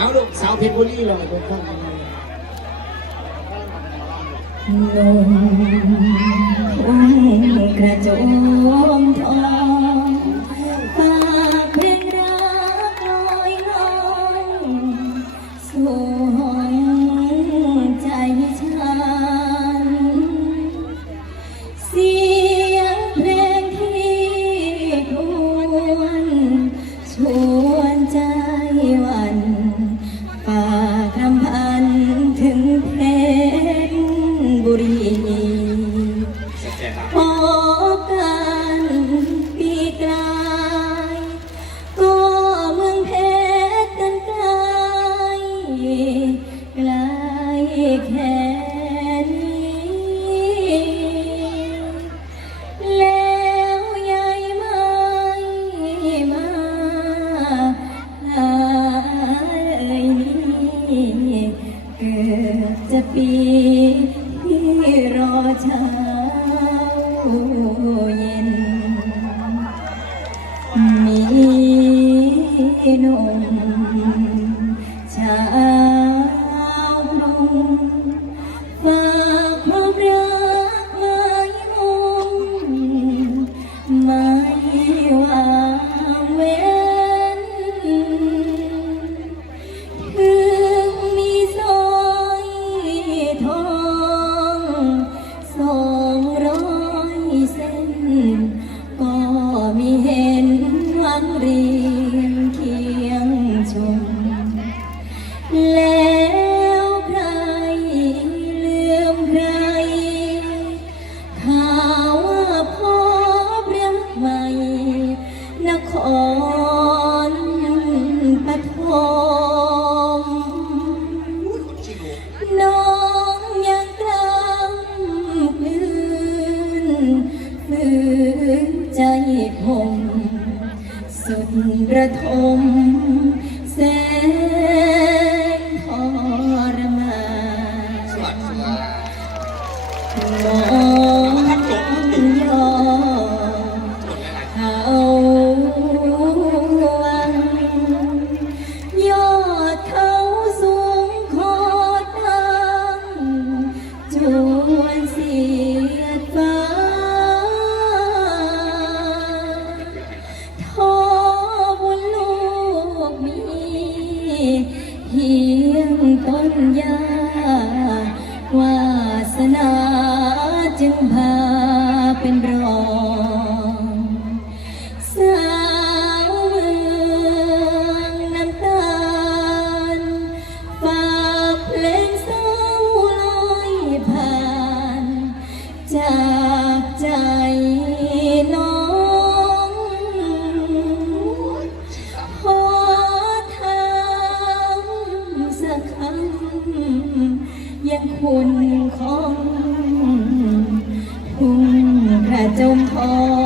เอาลูกสาวเพชรบุรีเลยทุกท่านนมอง แค่นี้ แล้วยายไม่มาหาเอ่ยนี่เกือบจะปีที่รอเช้าเย็นมีหนุ่ม ครปฐมน้องยังกล้ำกลืนฝืนใจผมสุดระทมแสน นาจึงพาเป็นรองสาวเมืองน้ำตาลฝากเพลงเศร้าลอยผ่านจาก ยังคุณของทุ่งกระจมทอง